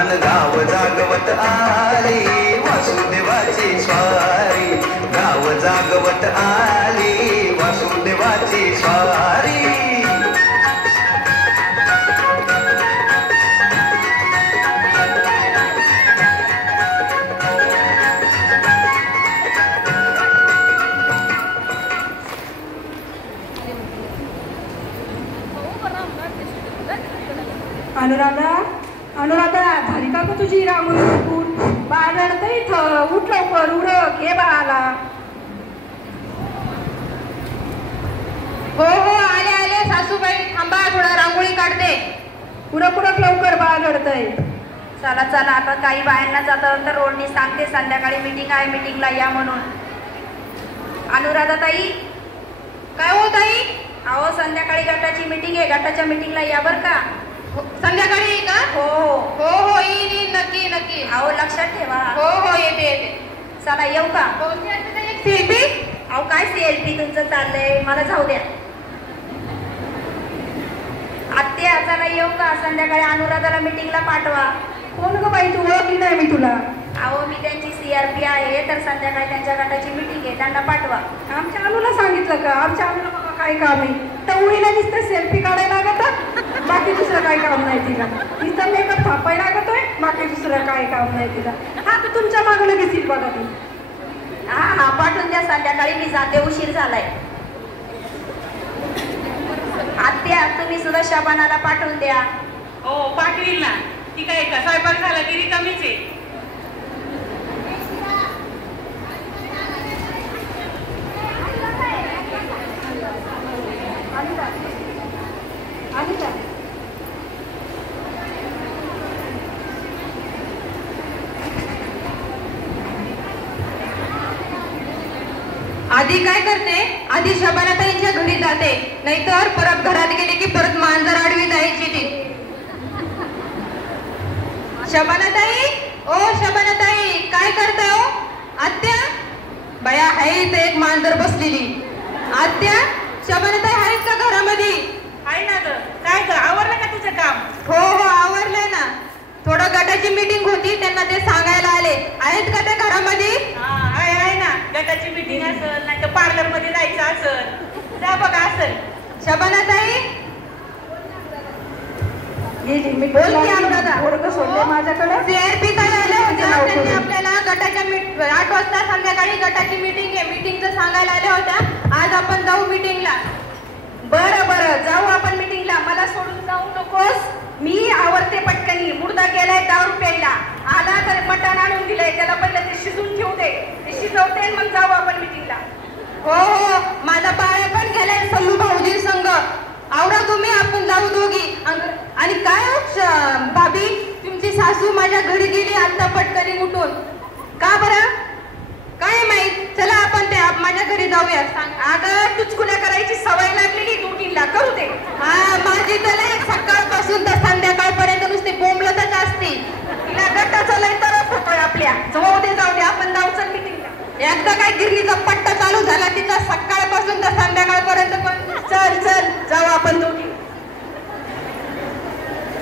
अन गाव जागवत आली वासुदेवाची स्वारी, गाव जागवत आली वासुदेवाची स्वारी. अनुराधा, अनुराधा, झाली का ग तुझी रांगोळी उठून? बाळ रडतं इथं, उठ लवकर, उरक, ये बाळाला. हो हो, आले आले सासूबाई, थांबा थोडा रांगोळी काढते. उरक उरक लवकर, बाळ रडतंय. चला चला, आता काही बायांना जातं तर रोडनी सांगते संध्याकाळी मीटिंग आहे, मीटिंगला या म्हणून. अनुराधा ताई, काय हो ताई? अहो संध्याकाळी गटाची मीटिंग आहे, गटाच्या मीटिंगला या बर का. संध्याकाळी का? हो हो हो हो, येईन नक्की नक्की. अहो लक्षात ठेवा. हो हो, येते येते. चला येऊ का? सेल्फी? अहो काय सेल्फी तुमचं चाललंय, मला जाऊ द्या. आत्या चला येऊ का? संध्याकाळी अनुराधाला मीटिंगला पाठवा. कोण ग बाई, तू ओळखली नाही मी तुला. अहो मी त्यांची CRP आहे, तर संध्याकाळी त्यांच्या गटाची मीटिंग आहे, त्यांना पाठवा. आमच्या अनुला सांगितलं का? आमच्या अनुला बघा काय काम आहे, टवळीला नुसतं सेल्फी काढायला लागत, बाकी दुसरं काही काम नाही तिला. नुसतं मेकअप थापायला लागतोय, बाकी दुसरं काही काम नाही तिला. हा तर तुमच्या मागं लगेच येईल बघा ती. हा हा, पाठवून द्या संध्याकाळी, मी जाते, उशीर झालाय. आत्या तुम्ही सुद्धा शबानाला पाठवून द्या. हो पाठवील ना, ती काय का स्वयंपाक झाला की रिकामीच आहे. आधी काय करते? आधी शबानाताईंच्या घरी जाते, नाहीतर परत घरात गेले की परत मांजर आडवी जायची ती. शबानाताई, ओ शबानाताई, काय करताय हो? आत्या, बया आहे इथे एक मांजर बसलेली. आत्या, शबानाताई आहेत का घरामध्ये? आहे ना ग. काय ग, आवरलं का तुझं काम? हो हो आवरलंय ना. थोडं गटाची मीटिंग होती, त्यांना ते सांगायला आले. आहेत का त्या घरामध्ये? आहे ना, गटाची मीटिंग असेल, नाही तर पार्लर मध्ये जायचं असेल, जा बघा असेल. शबानाताई, मी सोडले माझ्याकडे. CRP काय आले होते, त्यांनी आपल्याला गटाच्या 8 वाजता संध्याकाळी गटाची मीटिंग आहे, मीटिंगचं सांगायला आल्या होत्या. आज आपण जाऊ मीटिंगला. बरं बरं, जाऊ आपण मीटिंगला. मला सोडून जाऊ नकोस, मी आवरते पटकनी. मुर्दा केलाय 10 रुपयाला, आला तर मटण आणून दिलंय, त्याला पहिलं ते शिजून ठेवू दे, ते शिजवते आणि मग जाऊ आपण मीटिंगला. हो हो, माझा बाळा पण गेलाय सल्लू भाऊजी संघ. आवरा तुम्ही, आपण जाऊ दोघी. आणि काय भाभी, तुमची सासू माझ्या घरी गेली आता पटकनी उठून. का बरं? काय माहित. चला आपण त्या माझ्या घरी जाऊया. अगं तुचकुल्या करायची सवय लागलेली, ड्युटीला करू दे. हा, माझी तर सकाळपासून तर संध्याकाळपर्यंत नुसते बोंबलतच असते. तिला गटाचा लय तरच होतोय आपल्या. जाऊ दे जाऊ दे, आपण जाऊ चल मीटिंगला. एकदा काय गिरणीचा पट्टा चालू झाला तिचा, सकाळपासून तर संध्याकाळपर्यंत. पण चल चल जाऊ आपण दोघी.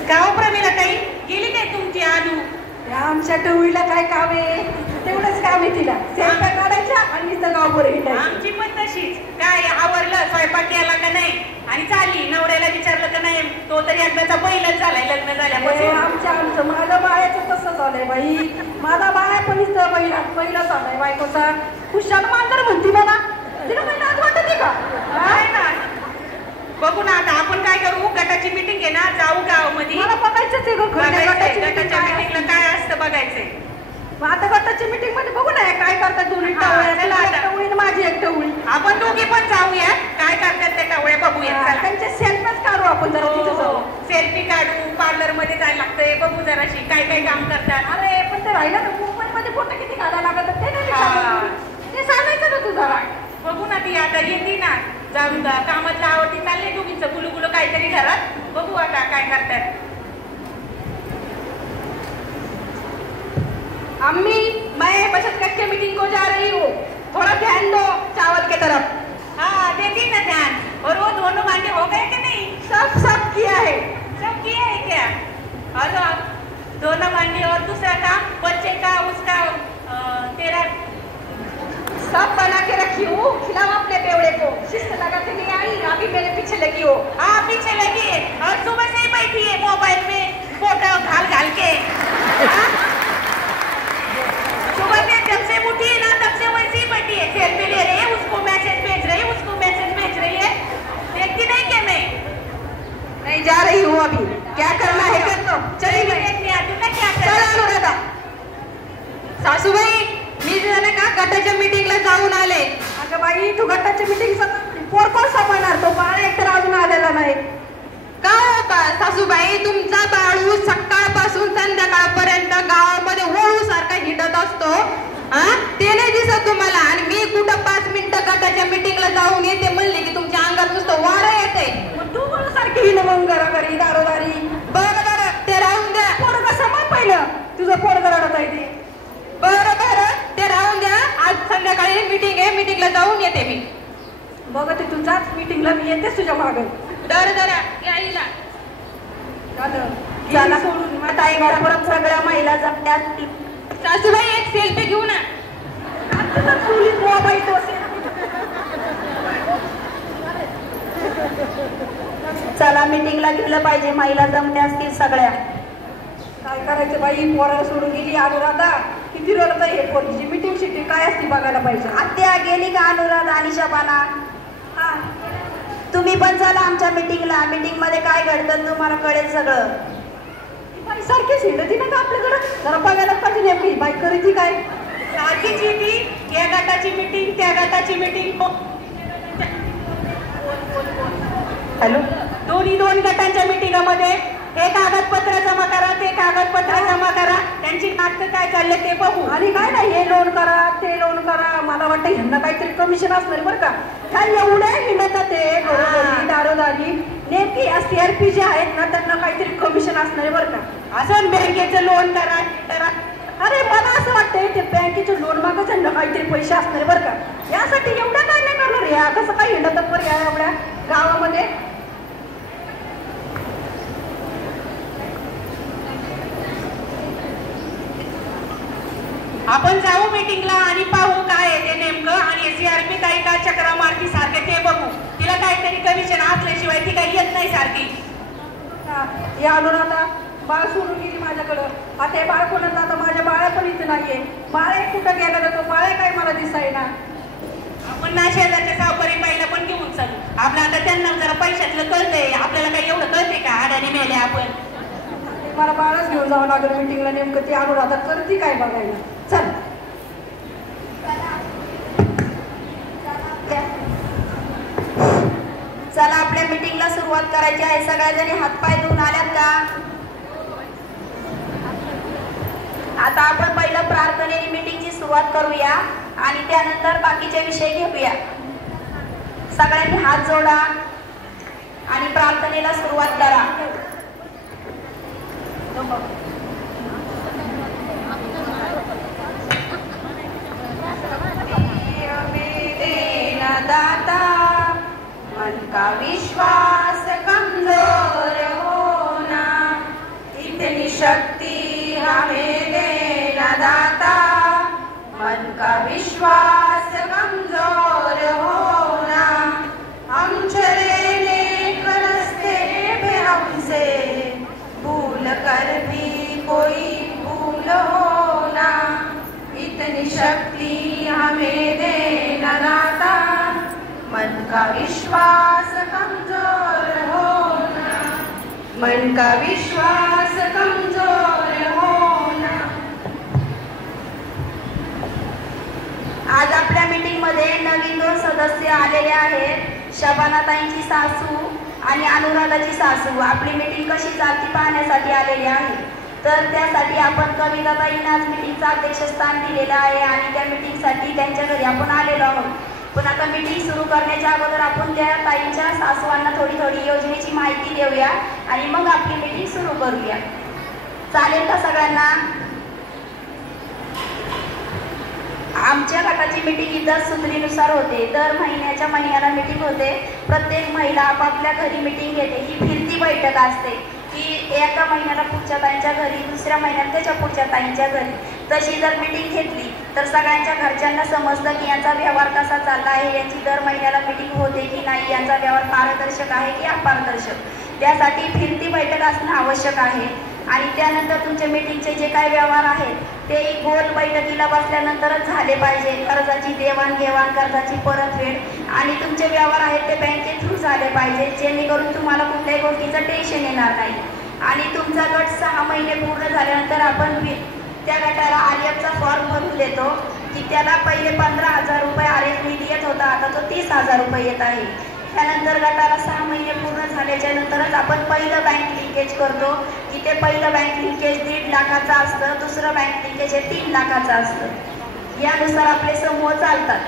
गाव प्रमिला ताई गेली काय तुमची आलू? आमच्या टवळीला काय काम आहे, तेवढंच काम आहे तिला. सेल्फी काढायच्या आणि नुसतं गाव बरं हिंडायचं. आमची पण तशीच. काय आवरलं, स्वयंपाक केला का नाही, आणि चालली. नवऱ्याला विचारलं का नाही, तो तरी एकदाचा पहिलाच झालाय लग्न झाल्यापासून. आमचं माझं बाळाचं तसं झालंय बाई. माझा बाळा पण इथं पहिला झालाय बायकोचा. खुशाल मांजर म्हणती मला, तिला काही लाज वाटते का? काय ना, बघू ना आता आपण काय करू. गटाची मीटिंग आहे ना, जाऊ गावामध्ये. मला बघायचंच आहे ग, गटाच्या मीटिंगला काय असतं बघायचंय. आता गटाच्या मीटिंग मध्ये बघू ना काय करतात दोन्ही टवळी, माझी एक टवळी. आपण दोघी पण जाऊया, काय करतात त्या टवळ्या बघूया. त्यांच्या सेल्फीच काढू आपण जरा तिथं जाऊ. सेल्फी काढू, पार्लर मध्ये जायला लागतंय, बघू जराशी काय काय काम करतात. अरे पण ते राहिलं तर मोबाईल मध्ये फोटो किती घालायला लागत ते नाही, ते सांगायचं ना तुझा. बघू ना, ती आता येते ना, जाऊन कामातला आवडती चालले दोघींचं गुलू गुलू काहीतरी घरात. बघू आता काय करतात. अम्मी, मैं बचत कट के मीटिंग को जा रही हूँ, थोड़ा ध्यान दो चावल के तरफ. हाँ देती ना ध्यान. और वो दोनों भांडे हो गए कि नहीं? सब किया है. सब किया है क्या? हेलो दोनों भांडी और दूसरा काम बच्चे का उसका तेरा सब बना के रखी हूँ, खिलाओ अपने बेवड़े को। शिस्त लगाते नहीं आई, अभी मेरे पीछे लगी हो। हाँ पीछे लगी है और सुबह से ही बैठी है मोबाइल में फोटो घाल के। सुबह में जब से उठी है ना तब से वैसे ही बैठी है, सेल्फी ले रही है, उसको मैसेज भेज रही है, उसको मैसेज भेज रही है। देखती नहीं क्या मैं नहीं जा रही हूँ अभी, क्या करना है कर लो। चलिए देखने आती ना क्या अनुराधा। सासूबाई मी जरा का गटाच्या मीटिंगला जाऊन आले. अगं बाई तू गटाच्या मीटिंग कोण सांभाळणार, तो बाळ एकतर अजून आलेला नाही. का सासूबाई तुमचा बाळू सकाळपासून संध्याकाळपर्यंत गावामध्ये वळू सारखा हिंडत असतो, ते नाही दिसत तुम्हाला. आणि मी कुठं 5 मिनिटं गटाच्या मीटिंगला जाऊन येते म्हणले की तुमच्या अंगात नुसतं वारं येते. तू मला सारखी हिंड मग घरी दारोदारी. बरं ते राहून द्या. पोरं कसं मग पहिलं तुझं पोरं रडत आहे ते. बरं ते राहून द्या. आज संध्याकाळी मीटिंग आहे, मीटिंगला जाऊन येते मी. बघ ते तुझ्याच मीटिंगला मी येतेच तुझ्या मागे. यायला चला सोडून ताई परत सगळ्या महिला जमत्यात. सासूबाई एक सेल्फी घेऊ ना. मोबाईल चला मीटिंगला गेलं पाहिजे, महिला जमत्या असतील सगळ्या. काय करायचं बाई, पोराला सोडून गेली अनुराधा. किती रडत आहे पोरीची. मीटिंग शिटिंग काय असते बघायला पाहिजे. आत्या गेली का अनुराधा आणि शबाना? हा तुम्ही पण चला आमच्या मीटिंगला. मीटिंग मध्ये काय घडतं तुम्हाला कळेल सगळं. बाई सारखीच हिंडती ना का आपल्याकडं, जरा बघायला पाहिजे नेमकी बाई करीती काय. सारखीच येते, या गटाची मीटिंग त्या गटाची मीटिंग. हॅलो दोन गटांच्या मीटिंगामध्ये हे कागदपत्र जमा करा, ते कागदपत्र जमा करा. त्यांची नाटकं काय चालले ते बघू. आणि काय नाही हे लोन करा ते लोन करा. मला वाटतं ह्यांना काहीतरी कमिशन असणार बरं का. काय एवढ्या हिंडतात ते घरोघरी दारोदारी. नेमकी CRP जे आहेत ना त्यांना काहीतरी कमिशन असणार बरं का. असं बँकेचं लोन करा. अरे मला असं वाटतंय ते बँकेचे लोन मागं त्यांना काहीतरी पैसे असणार बरं का. यासाठी एवढं काय नाही करणार. या कसं काय हिंडतात बरं या एवढ्या गावामध्ये. आपण जाऊ मीटिंगला आणि पाहू काय आहे ते नेमकं. आणि CRP काही का चक्रा मारती सारखे ते बघू. तिला काहीतरी कमिशन असल्याशिवाय ती काही येत नाही सारखी. या अनुराधा बाळ सोडून गेली माझ्याकडं. आता हे बाळ कोणाचं, आता माझ्या बाळा पण इथं नाहीये. बाळ कुठं गेला तो बाळ काय मला दिसायना. आपण ना शेजारच्या सावकारी बाईला पण घेऊन चालू. आपलं आता त्यांना जरा पैशातलं कळतंय, आपल्याला काही एवढं कळतंय का आडाने मेले आपण. मला बाळच घेऊन जावं लागेल मीटिंगला. नेमकं ती अनुराधा करती काय बघायला. चल चला आपल्या मीटिंगला सुरुवात करायची आहे. सगळ्याजणी हातपाय धुवून आल्यात का? आता आपण पहिलं प्रार्थनेने मीटिंगची सुरुवात करूया आणि त्यानंतर बाकीचे विषय घेऊया. सगळ्यांनी हात जोडा आणि प्रार्थनेला सुरुवात करा. दाता मन का विश्वास कमजोर होना, इतनी शक्ति हमें देना दाता. मन का विश्वास कमजोर होना, हम चले नेक रास्ते पे हमसे भूल कर भी कोई भूल होना, इतनी शक्ति हमें देना दाता. मन का विश्वास कमजोर होना, मन का विश्वास कमजोर होना. आज आपल्या मीटिंग मध्ये नवीन 2 सदस्य आलेले आहेत. शबानाताईंची सासू आणि अनुराधाची सासू. आपली मीटिंग कशी चालती पाहण्यासाठी आलेली आहे. तर त्यासाठी आपण कविताताईंना आज मीटिंगचं अध्यक्षस्थान दिलेलं आहे आणि त्या मीटिंगसाठी त्यांच्या घरी आपण आलेलो आहोत. पण आता मीटिंग सुरू करण्याच्या अगोदर आपण त्या ताईंच्या सासवांना थोडी योजनेची माहिती देऊया आणि मग आपली मीटिंग सुरू करूया. चालेल का सगळ्यांना? आमच्या गटाची मीटिंग इतर सूत्रीनुसार होते. दर महिन्याला मीटिंग होते. प्रत्येक महिला आपापल्या घरी मीटिंग घेते. ही फिरती बैठक असते की एका महिन्याला पुढच्या ताईंच्या घरी, दुसऱ्या महिन्यात त्याच्या पुढच्या ताईंच्या घरी, तशी जर मीटिंग घेतली तर सगळ्यांच्या घरच्यांना समजतं की यांचा व्यवहार कसा चालला आहे, यांची दर महिन्याला मीटिंग होते की नाही, यांचा व्यवहार पारदर्शक आहे की अपारदर्शक. त्यासाठी फिरती बैठक असणं आवश्यक आहे. आणि त्यानंतर तुमच्या मीटिंगचे जे काही व्यवहार आहेत ते गोल बैठकीला बसल्यानंतरच झाले पाहिजे. कर्जाची देवाणघेवाण, कर्जाची परतफेड आणि तुमचे व्यवहार आहेत ते बँके थ्रू झाले पाहिजे, जेणेकरून तुम्हाला कुठल्याही गोष्टीचं टेन्शन येणार नाही. आणि तुमचा गट 6 महिने पूर्ण झाल्यानंतर आपण त्या गटाला आरएफचा फॉर्म भरून देतो की त्याला पहिले 15,000 रुपये आरएफ निधी येत होता, आता तो 30,000 रुपये येत आहे. त्यानंतर गटाला 6 महिने पूर्ण झाल्याच्या नंतरच आपण पहिलं बँक लिंकेज करतो की ते पहिलं बँक लिंकेज 1.5 लाखाचं असतं, दुसरं बँक लिंकेज हे 3 लाखाचं असतं. यानुसार आपले समूह चालतात.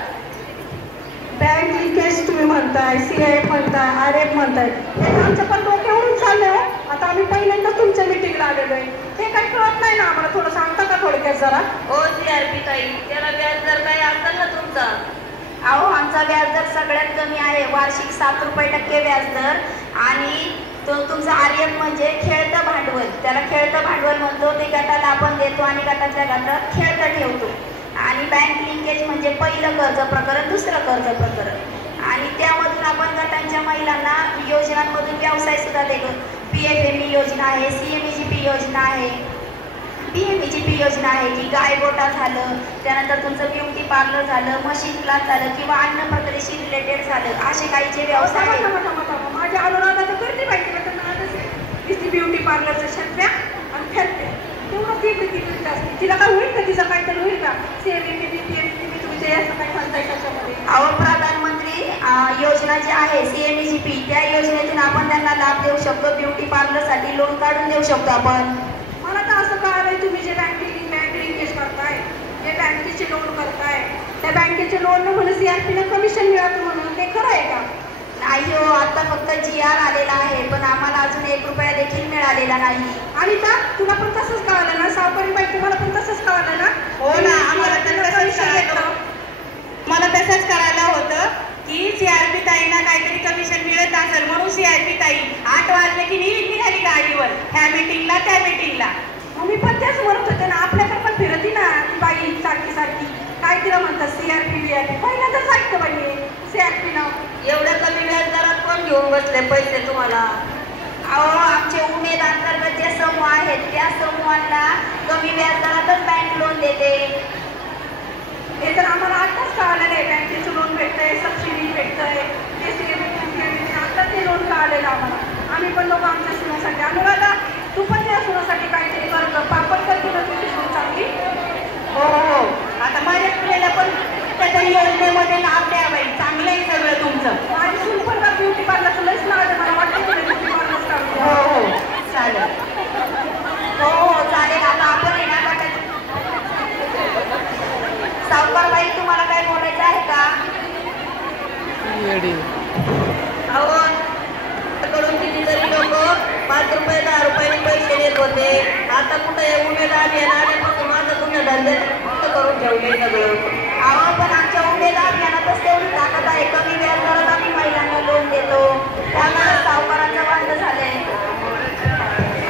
बँक लिंकेज तुम्ही म्हणताय, CIF म्हणताय, RF म्हणताय, हे आमच्या पण डोक्यावरून चाललंय हो. आता आम्ही पहिल्यांदा तुमच्या मीटिंगला आलेलो आहे, हे काही कळत नाही ना आम्हाला, थोडं सांगता का थोडक्यात जरा? हो CRP ताई, त्याला व्याजदर काही असेल ना तुमचा? अहो आमचा व्याजदर सगळ्यात कमी आहे, वार्षिक 7% व्याजदर. आणि तो तुमचा आरएफ म्हणजे खेळतं भांडवल, त्याला खेळतं भांडवल म्हणतो. ते गटाला आपण देतो आणि गटाच्या गटात खेळतं ठेवतो. आणि बँक लिंकेज म्हणजे पहिलं कर्ज प्रकरण, दुसरं कर्ज प्रकरण. आणि त्यामधून आपण गटांच्या महिलांना योजनांमधून व्यवसाय सुद्धा देतो. PFME योजना आहे, CMEGP योजना आहे, PMEGP योजना आहे की गाय गोटा झालं, त्यानंतर तुमचं ब्युटी पार्लर झालं, मशीन क्लास झालं किंवा अन्न प्रक्रियेशी रिलेटेड झालं, असे काही जे व्यवसाय आहेत. माझ्या अनुराधा तर करते पाहिजे ब्युटी पार्लरचं शेतऱ्या आणि खेळते तेवढं ती असते. तिला काय होईल का, तिचं काहीतरी होईल का? तुमच्या याचं काय सांगताय त्याच्यामध्ये? अहो प्रधानमंत्री योजना जी आहे CMEGP, त्या योजनेतून आपण त्यांना लाभ देऊ शकतो. ब्युटी पार्लरसाठी लोन काढून देऊ शकतो आपण. मला तर असं कळालंय तुम्ही जे बँक लिंकेज करताय, जे बँकेचे लोन करताय, त्या बँकेचे लोन म्हणून CRP कमिशन मिळतं म्हणून, ते खरं आहे का? नाही हो, आता फक्त GR आलेला आहे, पण आम्हाला अजून 1 रुपया देखील मिळालेला नाही. आणि का तुला पण तसंच कळालं ना? सावकारी बाई तुम्हाला पण तसंच कळालं ना? हो ना, आम्हाला तर तसंच कळालं. मला तसंच कळालं होतं की CRP ताईंना काहीतरी कमिशन मिळत असेल म्हणून CRP ताई 8 वाजले की निघाली गाडीवर, ह्या मीटिंगला त्या मीटिंगला. मी पण तेच म्हणत होते ना, आपल्याकडे पण फिरती ना ती बाई सारखी सारखी, काय तिला म्हणतात CRP BRP, पहिल्यांदाच ऐकतं बाई CRP नाव. एवढ्या कमी व्याजदरात कोण घेऊन बसले पैसे तुम्हाला? अहो आमचे उमेद अंतर्गत जे समूह आहेत त्या समूहांना कमी व्याजदरातच बँक लोन देते. हे तर आम्हाला आताच कळालेलं आहे, बँकेचं लोन भेटतंय, सबसिडी भेटतंय, आता ते लोन कळालेलं आम्हाला. आम्ही पण लोक आमच्या सुनासाठी, अनुराधा तू पण त्या सुनासाठी काहीतरी कर, पापड करते ना तुझी सून चांगली. हो हो, आता माझ्या मुलीला पण त्याच्या योजनेमध्ये लाभ द्या बाई, चांगलं आहे सगळं तुमचं. माझी सून पण ब्युटी पार्लरचं लयच नाव आहे, मला वाटतं ब्युटी पार्लर चालू. हो हो चालेल. हो हो चालेल. आता आपण आहे ना गटाची सावकारबाई, तुम्हाला काय बोलायचं आहे का? अहो कडून कितीतरी लोक 5 रुपये 10 रुपयाने पैसे देत होते, आता कुठे उमेद अभियानापासून माझं तुम्ही धंदे करून ठेवले सगळं. अहो पण आमच्या उमेद अभियानातच तेवढी ताकद आहे, कमी व्याजदरात आम्ही महिलांना लोन देतो, त्यामुळे सावकारांचं वांद झालंय.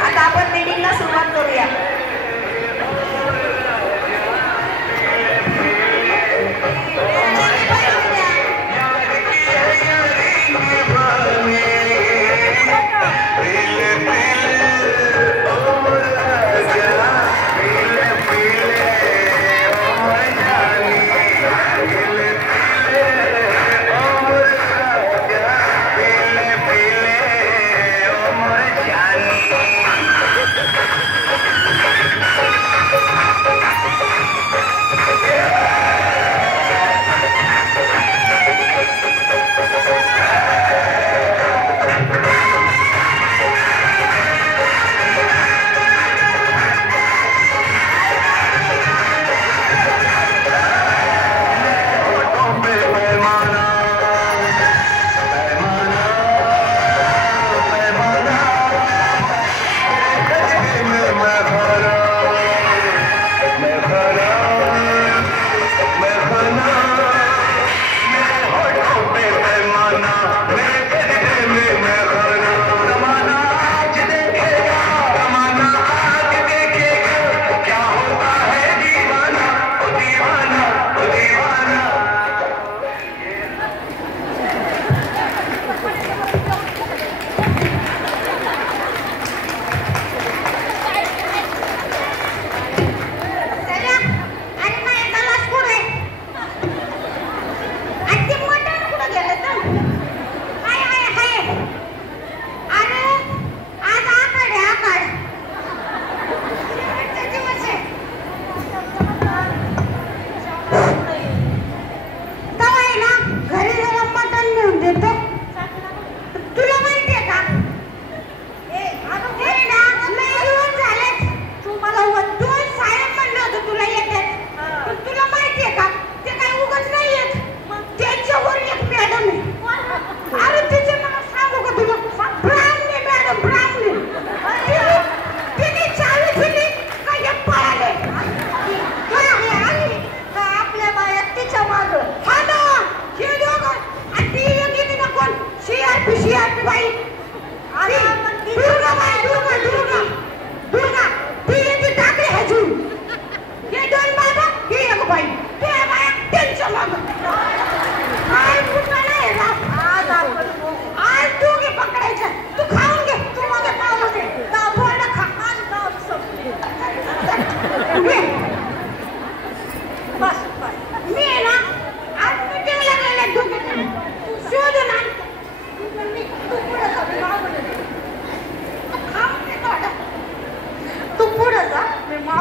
आता आपण मीटिंगला सुरुवात करूया.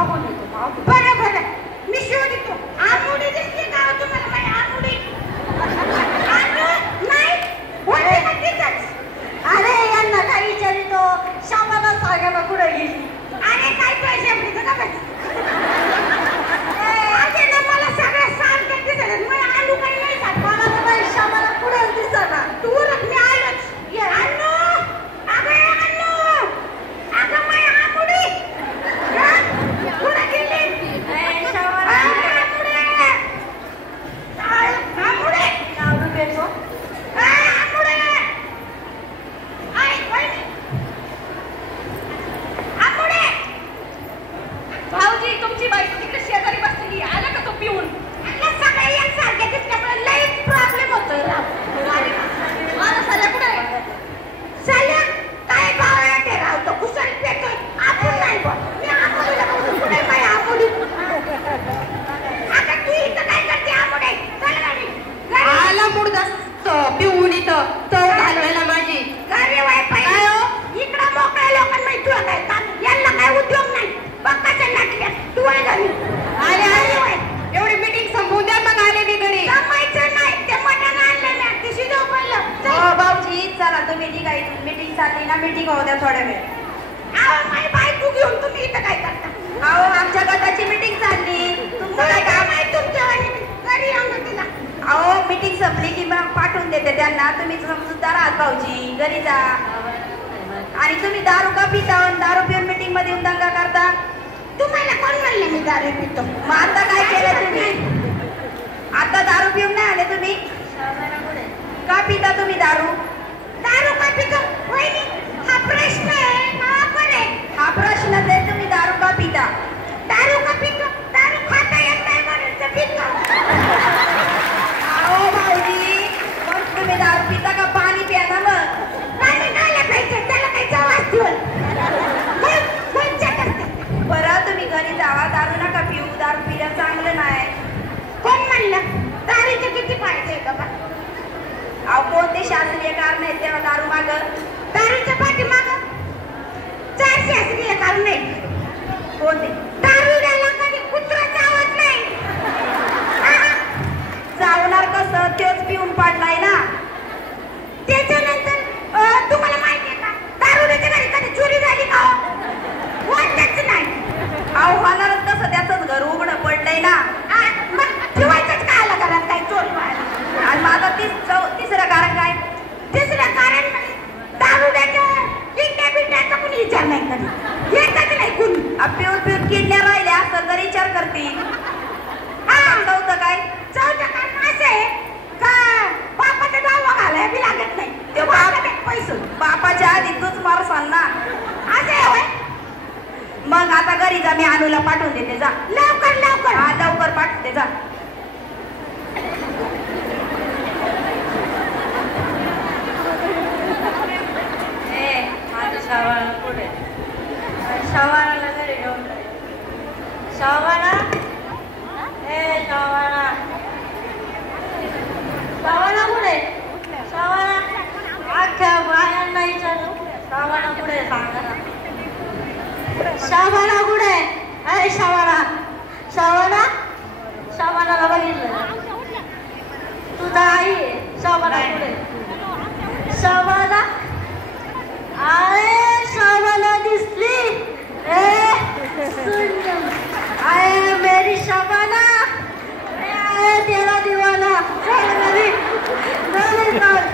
मागून येतो मागून. बरं बरं मी शोधतो. आमुडी दिसते का हो तुम्हाला माझी आमुडी? नाही होते ना तिथंच. अरे यांना काय विचारितो श्यामाला सांगायला कुठे गेली. अरे काय पैसे आपली का बस अरे ना मला सगळं सारखं दिसत मग आलू काही नाही सांग. मला तर बाई श्यामाला कुठेच दिसना. तू रख मी आलोच. ये अन्नू अगं अन्नू अगं माझी आमुडी कुठे गेली? भाऊजी तुमची बायको तिकडे शेजारी बसलेली आला का तो पिऊन? सगळे एकसारखे दिसल्यामुळे लईच प्रॉब्लेम होतोय. माझा साल्या कुठे आहे? साल्या काय भाव ते राहतो कुसळ पेटोय आपण नाही बघ. मी आमुडीला बघतो कुठे माझी आमुडी. आता तू इथं काय करते आमुडे? चल गाडी आला मुडदा पिऊन इथं चव घालवायला माझी. घरी वायफाय काय हो? इकडं मोकळ्या लोकांना माहिती काय काम यांना काय उद्योग नाही. बक्काच्या नाटल्या तू आहे घरी आले आले एवढी मीटिंग संपवून द्या मग आले मी घरी. जमायचं नाही ते मटण आणलं ना ते शिजव पडलं. हो भाऊजी चला तुम्ही निघा इथून. मीटिंग चालली ना मीटिंग होऊ द्या थोड्या वेळ. अहो माझी बायको घेऊन तुम्ही इथं काय करता? अहो आमच्या गटाची मीटिंग चालली. तुमचं काय काम? आहे तुमच्या घरी आणून तिला. अहो मीटिंग संपली की मग पाठवून देते त्यांना. तुम्ही समजूतदार आहात भाऊजी घरी जा. आणि तुम्ही दारू का पिता? दारू पिऊन मीटिंग मध्ये येऊन दंगा करता. तुम्हाला कोण म्हणलं मी दारू पितो? मग आता काय केलं तुम्ही? आता दारू पिऊन नाही आले तुम्ही? का पिता तुम्ही दारू? दारू का पितो? वहिनी हा प्रश्न आहे का आपण आहे? हा प्रश्नच आहे. तुम्ही दारू का पिता? दारू का पितो? दारू खाता येत नाही म्हणून तर पितो. अहो भाऊजी मग तुम्ही दारू पिता का पाणी प्या ना मग? पाणी खायला पाहिजे त्याला काही चव असते. बरं तुम्ही घरी जावा. दारू नका पिऊ. दारू पिलं चांगलं नाही. कोण म्हणलं? दारूचे किती पाहिजे बाबा? अहो कोणते शास्त्रीय कारण आहेत तेव्हा दारू माग? दारूच्या पाठीमाग 4 शास्त्रीय कारण नाही. कोणते? दारू द्यायला कधी कुत्रा चावत नाही. चावणार कसं? तेच पिऊन पाडलाय ना. त्याच्यानंतर तुम्हाला माहिती आहे का दारूच्या घरी कधी चोरी झाली का? होतच नाही. अहो होणारच कसं? त्याचंच घर उघडं पडलंय ना. मग ठेवायचंच काय आला घरात काय चोरी व्हायला? आणि माझं तिसरं कारण काय? तिसरं कारण म्हणजे दारूच्या किडण्या बिडण्याचा कोणी विचार नाही करीत. येतच नाही कुणी. पिऊन पिऊन किडण्या राहिल्या असं तर विचार करतील. चौथं काय? चौथं कारण असं आहे का बापाचा दावा घालाय बी लागत नाही. ते पैसे बापाच्या आधी तूच मारसाल ना. असं आहे होय? मग आता घरी जा. मी अनुला पाठवून देते. जा लवकर लवकर. हा लवकर पाठवते. जा. शावाला पुढे शावाला घरी घेऊन शावाला शावाला शावाला पुढे शावाला अख्ख्या बायांना विचारू. शावाला पुढे सांगा. शावाला पुढे अरे शावाला शावाला शावाला बघितलं तुझा आई शावाला पुढे शावाला. अरे शाबाना दिसली. आए मेरी शाबाना. आए तेरा दीवाना. चल घरी चल.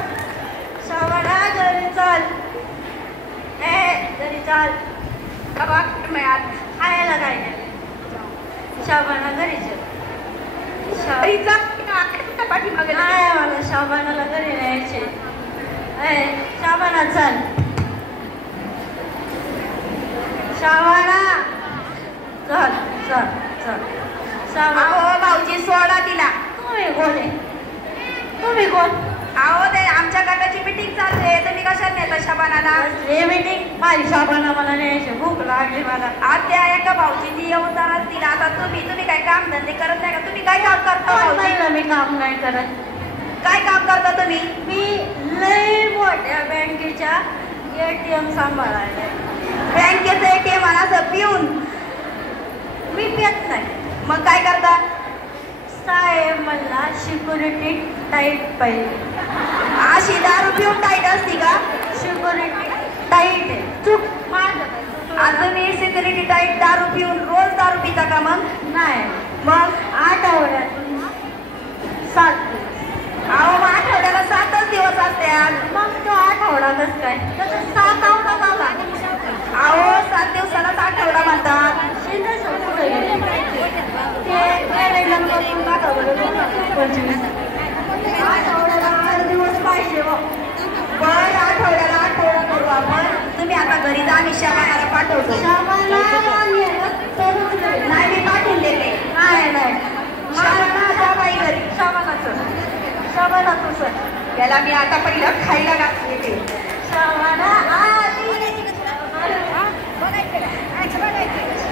शाबाना घरी चल. घरी चल. खायला काय शाबाना घरी चल. मला शाबानाला घरी न्यायचे. शाबाना चल. शावाना चल चल चल. अहो भाऊजी सोडा तिला. तुम्ही कोण आहे? तुम्ही कोण? अहो ते आमच्या गटाची मीटिंग चालू आहे. तुम्ही कशाला नेता शाबानाला? हे मीटिंग माझी शाबाना मला न्यायची. भूक लागली मला. आत्या एका भाऊजींनी येऊन जरा तिला. आता तुम्ही काय काम धंदे करत नाही का? तुम्ही काय काम करता भाऊजी? मी काम नाही करत. काय काम करता तुम्ही? मी लई मोठ्या बँकेच्या ATM सांभाळायला. बँकेचं ATM असं पिऊन सिक्युरिटी टाईट पाहिजे. अशी दारू पिऊन टाईट असती का? सिक्युरिटी टाईट आहे. चूक माझं. आणि तुम्ही सिक्युरिटी टाईट दारू पिऊन रोज दारू पिता का मग? नाही, मग आठवड्यातून 7 दिवस. अहो मग आठवड्याला 7च दिवस असतात. मग तो आठवडाच काय त्याचा 7 आठवडा झाला. अहो 7 दिवसालाच आठवडा म्हणतात. आठवड्याला 8 दिवस पाहिजे. पण आठवड्याला आठवडा करू आपण. तुम्ही आता घरी जा, मी शाळाला पाठवतो. नाही मी पाठवून देते. नाही शाळा जा बाई घरी. शाबानाचं सर. त्याला मी आता पहिलं खायला घातले.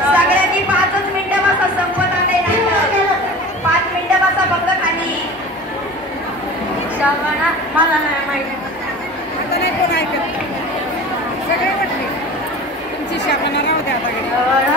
सगळ्यांनी 5च मिनिटं बसा, संपत आले नाही. 5 मिनिटं बसा फक्त खाली. शाबाना मला नाही माहिती. आता नाही कोण ऐकत. सगळे म्हटले तुमची शाबाना राहू द्या आता.